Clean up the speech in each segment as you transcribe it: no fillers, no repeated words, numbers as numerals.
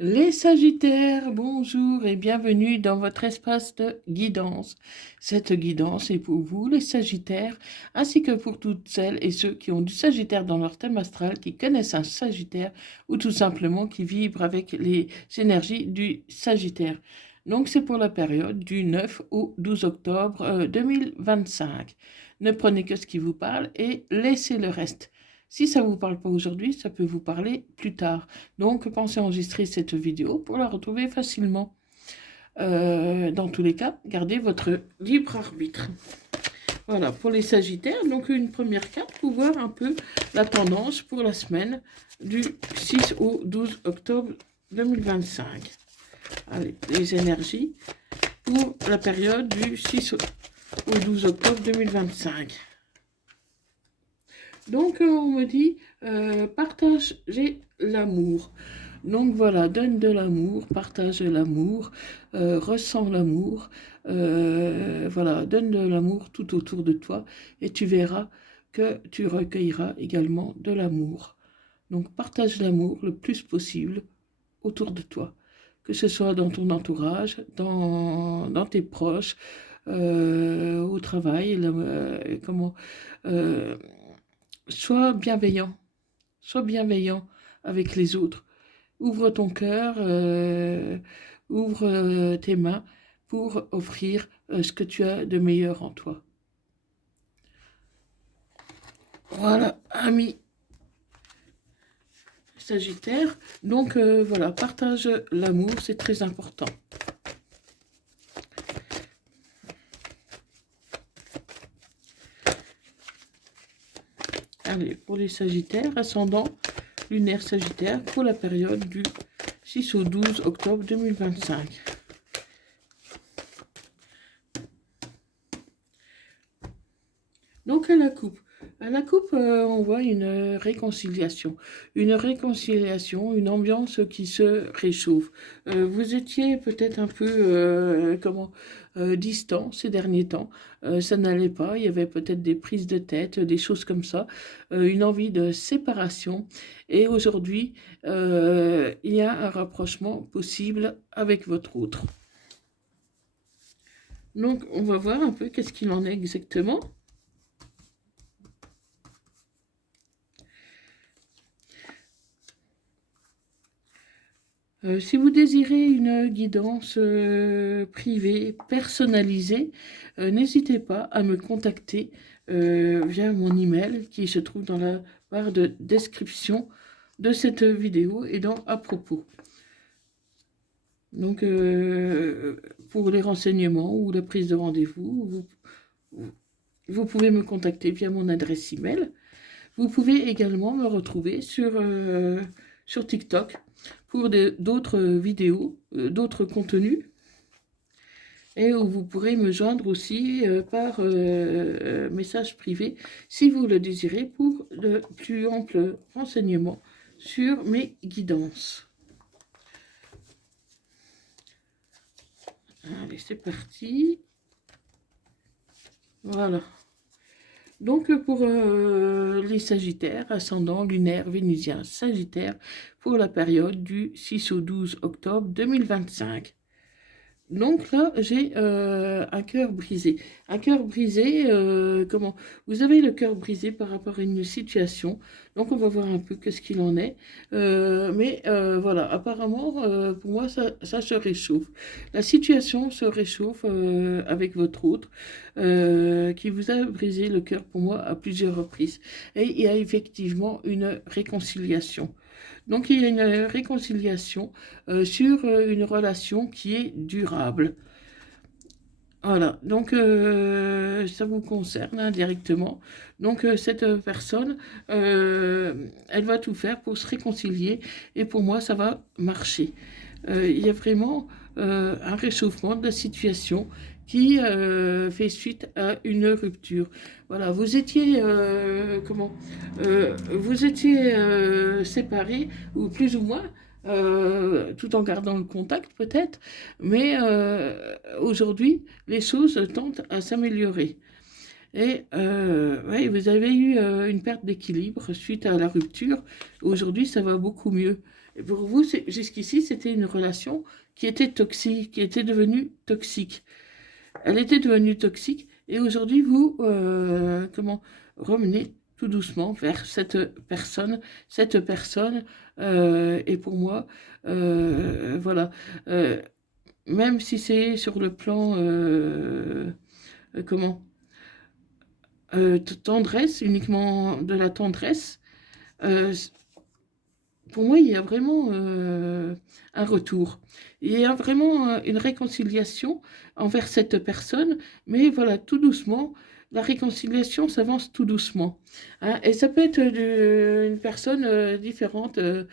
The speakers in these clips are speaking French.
Les Sagittaires, bonjour et bienvenue dans votre espace de guidance. Cette guidance est pour vous, les Sagittaires, ainsi que pour toutes celles et ceux qui ont du Sagittaire dans leur thème astral, qui connaissent un Sagittaire ou tout simplement qui vibrent avec les énergies du Sagittaire. Donc c'est pour la période du 9 au 12 octobre 2025. Ne prenez que ce qui vous parle et laissez le reste. Si ça ne vous parle pas aujourd'hui, ça peut vous parler plus tard. Donc, pensez enregistrer cette vidéo pour la retrouver facilement. Dans tous les cas, gardez votre libre arbitre. Voilà, pour les Sagittaires, donc une première carte pour voir un peu la tendance pour la semaine du 6 au 12 octobre 2025. Allez, les énergies pour la période du 6 au 12 octobre 2025. Donc, on me dit, partagez l'amour. Donc voilà, donne de l'amour, partage l'amour, ressens l'amour, voilà, donne de l'amour tout autour de toi et tu verras que tu recueilleras également de l'amour. Donc partage l'amour le plus possible autour de toi, que ce soit dans ton entourage, dans tes proches, au travail, euh, sois bienveillant, sois bienveillant avec les autres. Ouvre ton cœur, ouvre tes mains pour offrir ce que tu as de meilleur en toi. Voilà, amis Sagittaire. Donc voilà, partage l'amour, c'est très important. Allez, pour les Sagittaires, ascendant lunaire Sagittaire, pour la période du 6 au 12 octobre 2025. Donc à la coupe. À la coupe, on voit une réconciliation, une ambiance qui se réchauffe. Vous étiez peut-être un peu, distant ces derniers temps. Ça n'allait pas, il y avait peut-être des prises de tête, des choses comme ça, une envie de séparation. Et aujourd'hui, il y a un rapprochement possible avec votre autre. Donc, on va voir un peu qu'est-ce qu'il en est exactement. Si vous désirez une guidance privée, personnalisée, n'hésitez pas à me contacter via mon email qui se trouve dans la barre de description de cette vidéo et dans à propos. Donc, pour les renseignements ou la prise de rendez-vous, vous pouvez me contacter via mon adresse email. Vous pouvez également me retrouver sur TikTok pour d'autres vidéos, d'autres contenus, et où vous pourrez me joindre aussi par message privé si vous le désirez pour de plus amples renseignements sur mes guidances. Allez, c'est parti. Voilà. Donc pour les Sagittaires, ascendant lunaire vénusien Sagittaire, pour la période du 6 au 12 octobre 2025. Donc là, j'ai un cœur brisé. Un cœur brisé, comment? Vous avez le cœur brisé par rapport à une situation. Donc on va voir un peu qu'est-ce qu'il en est. Mais voilà, apparemment, pour moi, ça se réchauffe. La situation se réchauffe avec votre autre, qui vous a brisé le cœur pour moi à plusieurs reprises. Et il y a effectivement une réconciliation. Donc il y a une réconciliation sur une relation qui est durable. Voilà, donc ça vous concerne indirectement. Donc cette personne, elle va tout faire pour se réconcilier et pour moi ça va marcher. Il y a vraiment un réchauffement de la situation qui fait suite à une rupture. Voilà, vous étiez vous étiez séparés ou plus ou moins. Tout en gardant le contact peut-être, mais aujourd'hui, les choses tendent à s'améliorer. Et ouais, vous avez eu une perte d'équilibre suite à la rupture. Aujourd'hui, ça va beaucoup mieux. Et pour vous, jusqu'ici, c'était une relation qui était toxique, qui était devenue toxique. Elle était devenue toxique et aujourd'hui, vous, remenez tout doucement vers cette personne, et pour moi, voilà, euh, même si c'est sur le plan, comment, tendresse, uniquement de la tendresse, euh, pour moi, il y a vraiment un retour. Il y a vraiment une réconciliation envers cette personne, mais voilà, tout doucement, la réconciliation s'avance tout doucement. Hein. Et ça peut être une personne différente de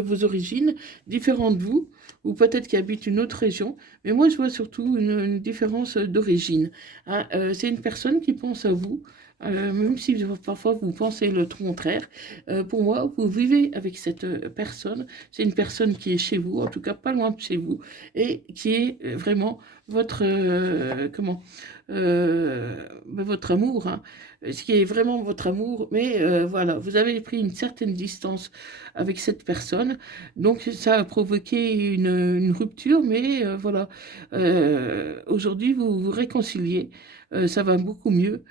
vos origines, différente de vous, ou peut-être qui habite une autre région, mais moi je vois surtout une différence d'origine. Hein. C'est une personne qui pense à vous, même si parfois vous pensez le contraire. Pour moi, vous vivez avec cette personne, c'est une personne qui est chez vous, en tout cas pas loin de chez vous, et qui est vraiment votre, votre amour, hein. Ce qui est vraiment votre amour, mais voilà, vous avez pris une certaine distance avec cette personne. Donc ça a provoqué une rupture, mais voilà. Aujourd'hui, vous vous réconciliez. Ça va beaucoup mieux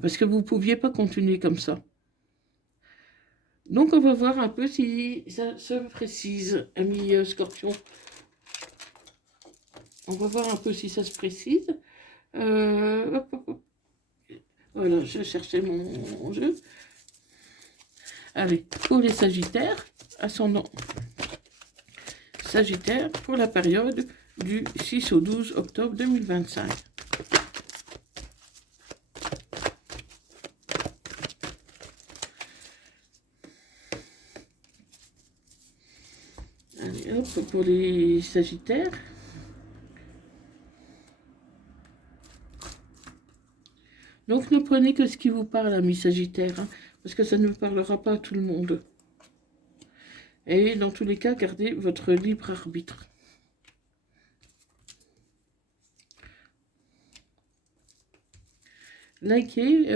parce que vous ne pouviez pas continuer comme ça. Donc on va voir un peu si ça se précise, ami Scorpion. On va voir un peu si ça se précise. Hop, hop, hop. Voilà, je cherchais mon jeu. Allez, pour les Sagittaires, ascendant Sagittaire, pour la période du 6 au 12 octobre 2025. Allez, hop, pour les Sagittaires. Donc, ne prenez que ce qui vous parle, ami Sagittaire, hein, parce que ça ne parlera pas à tout le monde. Et dans tous les cas, gardez votre libre arbitre. Likez,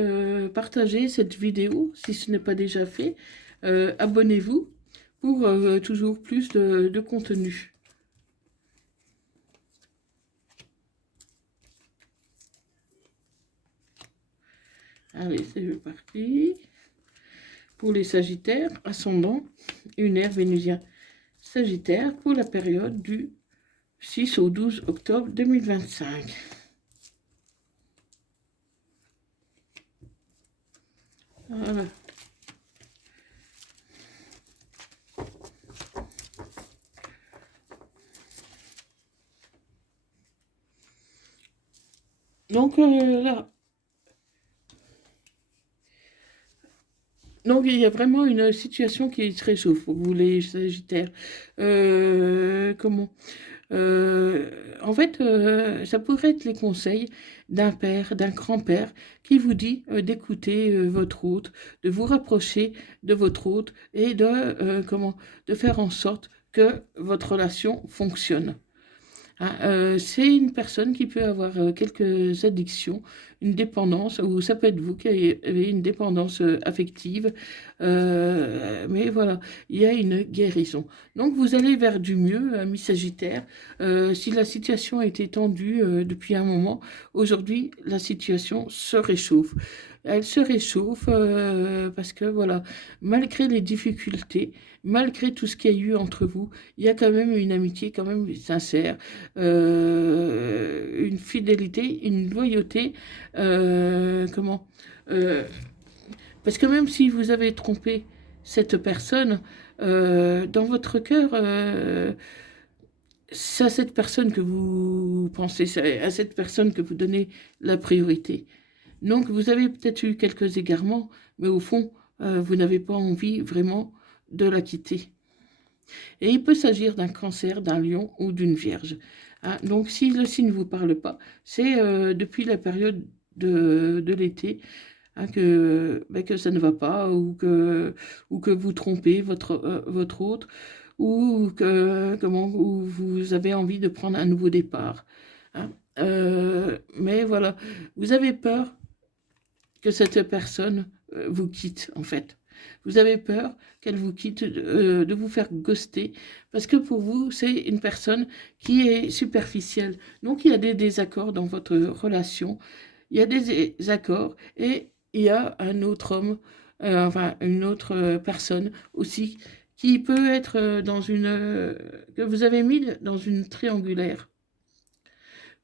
partagez cette vidéo si ce n'est pas déjà fait. Abonnez-vous pour toujours plus de contenu. Allez, c'est parti. Pour les Sagittaires, ascendant, lunaire, vénusien, Sagittaire, pour la période du 6 au 12 octobre 2025. Voilà. Donc là, donc il y a vraiment une situation qui est très chaud pour vous les Sagittaires. Comment En fait, ça pourrait être les conseils d'un père, d'un grand-père qui vous dit d'écouter votre hôte, de vous rapprocher de votre hôte et de faire en sorte que votre relation fonctionne. Hein, c'est une personne qui peut avoir quelques addictions, une dépendance, ou ça peut être vous qui avez une dépendance affective, mais voilà, il y a une guérison. Donc vous allez vers du mieux, ami Sagittaire. Si la situation était tendue depuis un moment, aujourd'hui la situation se réchauffe. Elle se réchauffe parce que voilà, malgré les difficultés, malgré tout ce qu'il y a eu entre vous, il y a quand même une amitié quand même sincère, une fidélité, une loyauté, comment parce que même si vous avez trompé cette personne, dans votre cœur, c'est à cette personne que vous pensez, c'est à cette personne que vous donnez la priorité. Donc vous avez peut-être eu quelques égarements, mais au fond, vous n'avez pas envie vraiment de la quitter. Et il peut s'agir d'un cancer, d'un lion ou d'une vierge. Hein, donc si le signe ne vous parle pas, c'est depuis la période de l'été, hein, que ça ne va pas ou que vous trompez votre hôte ou vous avez envie de prendre un nouveau départ. Hein. Mais voilà, vous avez peur que cette personne vous quitte en fait. Vous avez peur qu'elle vous quitte, de vous faire ghoster, parce que pour vous, c'est une personne qui est superficielle. Donc, il y a des désaccords dans votre relation, il y a des désaccords, et il y a un autre homme, enfin, une autre personne aussi, qui peut être dans une... que vous avez mis dans une triangulaire.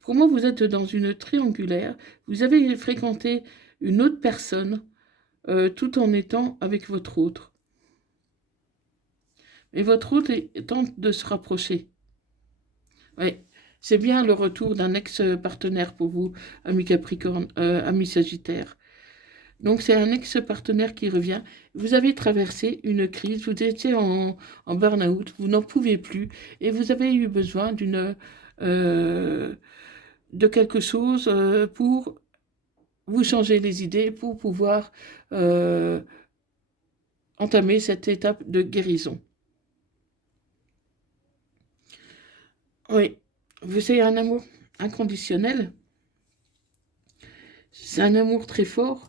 Pour moi, vous êtes dans une triangulaire, vous avez fréquenté une autre personne, tout en étant avec votre autre. Et votre autre tente de se rapprocher. Oui, c'est bien le retour d'un ex-partenaire pour vous, ami Capricorne, ami Sagittaire. Donc c'est un ex-partenaire qui revient. Vous avez traversé une crise, vous étiez en burn-out, vous n'en pouvez plus, et vous avez eu besoin de quelque chose pour vous changer les idées, pour pouvoir entamer cette étape de guérison. Oui, vous avez un amour inconditionnel. C'est un amour très fort.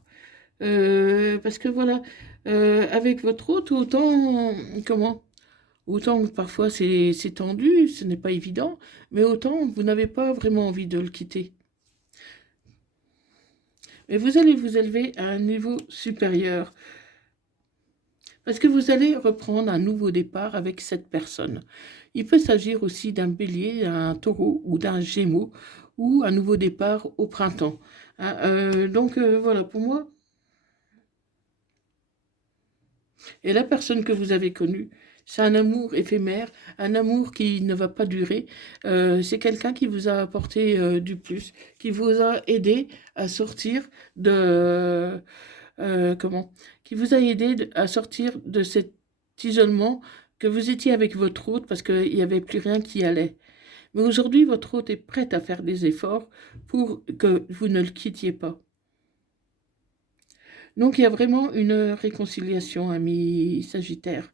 Parce que voilà, avec votre hôte, autant que parfois c'est tendu, ce n'est pas évident, mais autant vous n'avez pas vraiment envie de le quitter. Mais vous allez vous élever à un niveau supérieur. Parce que vous allez reprendre un nouveau départ avec cette personne. Il peut s'agir aussi d'un bélier, d'un taureau ou d'un gémeau, ou un nouveau départ au printemps. Donc voilà, pour moi. Et la personne que vous avez connue, c'est un amour éphémère, un amour qui ne va pas durer. C'est quelqu'un qui vous a apporté du plus, qui vous a aidé à sortir de... qui vous a aidé à sortir de cet isolement que vous étiez avec votre hôte parce qu'il n'y avait plus rien qui allait. Mais aujourd'hui, votre hôte est prête à faire des efforts pour que vous ne le quittiez pas. Donc il y a vraiment une réconciliation, ami Sagittaire.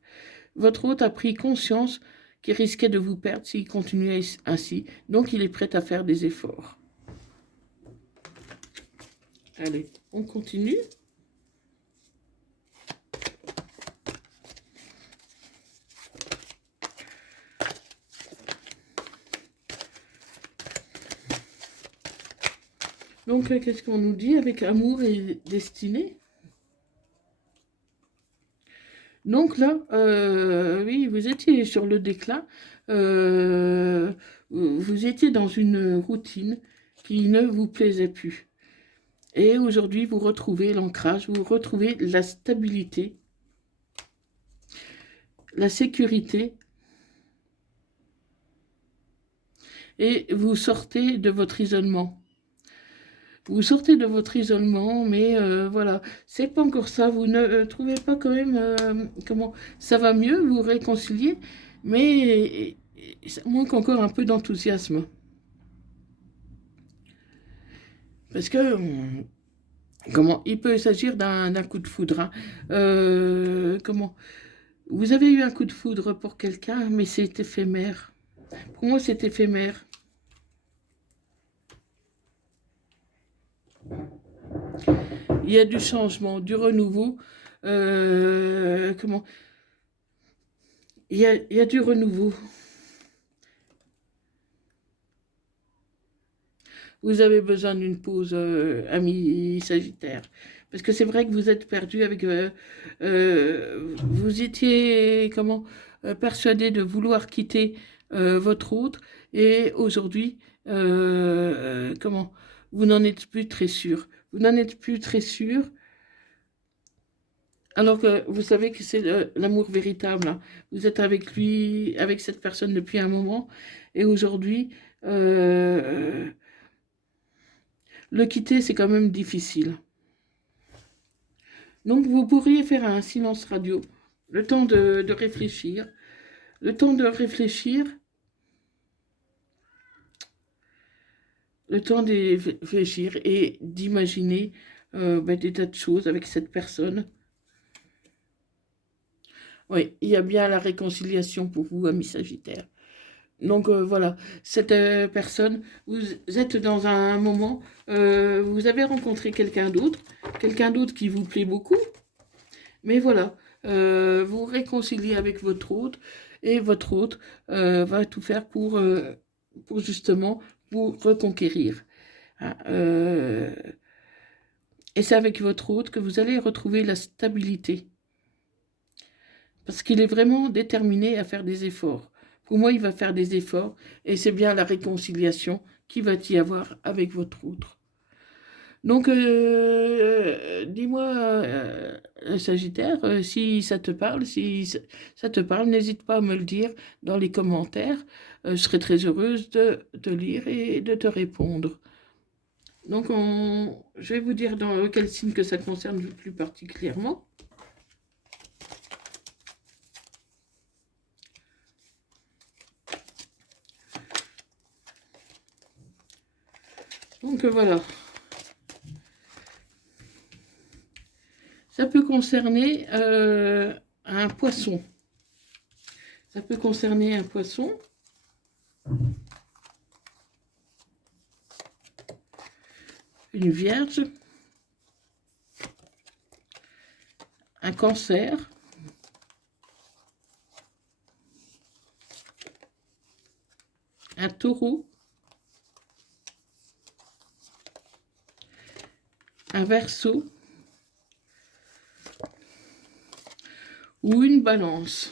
Votre hôte a pris conscience qu'il risquait de vous perdre s'il continuait ainsi. Donc il est prêt à faire des efforts. Allez, on continue. Donc, qu'est-ce qu'on nous dit avec amour et destinée? Donc là, oui, vous étiez sur le déclin, vous étiez dans une routine qui ne vous plaisait plus. Et aujourd'hui, vous retrouvez l'ancrage, vous retrouvez la stabilité, la sécurité, et vous sortez de votre isolement. Vous sortez de votre isolement, mais voilà, c'est pas encore ça. Vous ne trouvez pas quand même comment ça va mieux, vous réconciliez, mais ça manque encore un peu d'enthousiasme. Parce que comment il peut s'agir d'un coup de foudre. Hein. Comment vous avez eu un coup de foudre pour quelqu'un, mais c'est éphémère. Pour moi, c'est éphémère. Il y a du changement, du renouveau. Comment il y a du renouveau. Vous avez besoin d'une pause, ami Sagittaire. Parce que c'est vrai que vous êtes perdu avec... vous étiez, persuadé de vouloir quitter votre autre. Et aujourd'hui, vous n'en êtes plus très sûr. Vous n'en êtes plus très sûr. Alors que vous savez que c'est l'amour véritable. Hein. Vous êtes avec lui, avec cette personne depuis un moment. Et aujourd'hui... le quitter, c'est quand même difficile. Donc, vous pourriez faire un silence radio, le temps de réfléchir. Le temps de réfléchir. Le temps de réfléchir et d'imaginer des tas de choses avec cette personne. Oui, il y a bien la réconciliation pour vous, ami Sagittaire. Donc voilà, cette personne, vous êtes dans un moment, vous avez rencontré quelqu'un d'autre qui vous plaît beaucoup, Mais voilà, vous réconciliez avec votre hôte et votre hôte va tout faire pour justement vous reconquérir. Hein, et c'est avec votre hôte que vous allez retrouver la stabilité. Parce qu'il est vraiment déterminé à faire des efforts. Pour moi, il va faire des efforts et c'est bien la réconciliation qu'il va y avoir avec votre autre. Donc, dis-moi, Sagittaire, si ça te parle, ça te parle, n'hésite pas à me le dire dans les commentaires. Je serai très heureuse de te lire et de te répondre. Donc, je vais vous dire dans quel signe que ça concerne plus particulièrement. Donc, voilà. Ça peut concerner un poisson. Ça peut concerner un poisson. Une vierge. Un cancer. Un taureau. Un verseau. Ou une balance.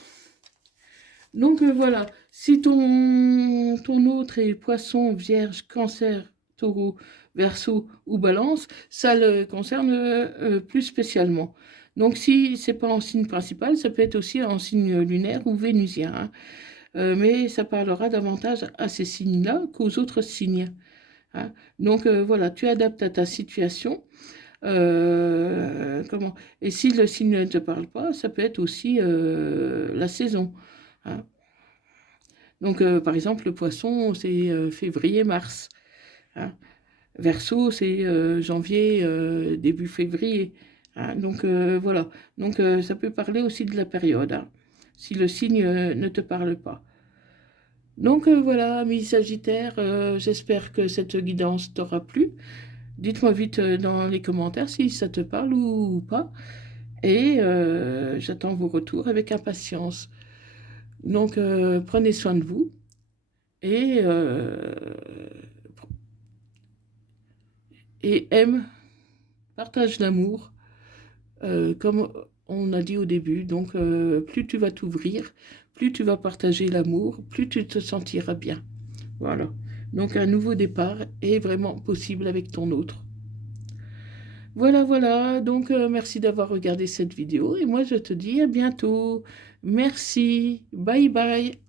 Donc voilà, si ton autre est poisson, vierge, cancer, taureau, verseau ou balance, ça le concerne plus spécialement. Donc si c'est pas en signe principal, ça peut être aussi en signe lunaire ou vénusien. Hein. Mais ça parlera davantage à ces signes-là qu'aux autres signes. Hein. Donc voilà, tu adaptes à ta situation. Comment? Et si le signe ne te parle pas, ça peut être aussi la saison. Hein. Donc, par exemple, le poisson, c'est février-mars. Hein. Verseau, c'est janvier, début février. Hein. Donc, voilà. Donc, ça peut parler aussi de la période, hein, si le signe ne te parle pas. Donc, voilà, amis Sagittaires, j'espère que cette guidance t'aura plu. Dites-moi vite dans les commentaires si ça te parle ou pas. Et j'attends vos retours avec impatience. Donc, prenez soin de vous et aime, partage l'amour, comme on a dit au début. Donc, plus tu vas t'ouvrir, plus tu vas partager l'amour, plus tu te sentiras bien. Voilà. Donc, un nouveau départ est vraiment possible avec ton autre. Voilà, voilà. Donc, merci d'avoir regardé cette vidéo. Et moi, je te dis à bientôt. Merci. Bye, bye.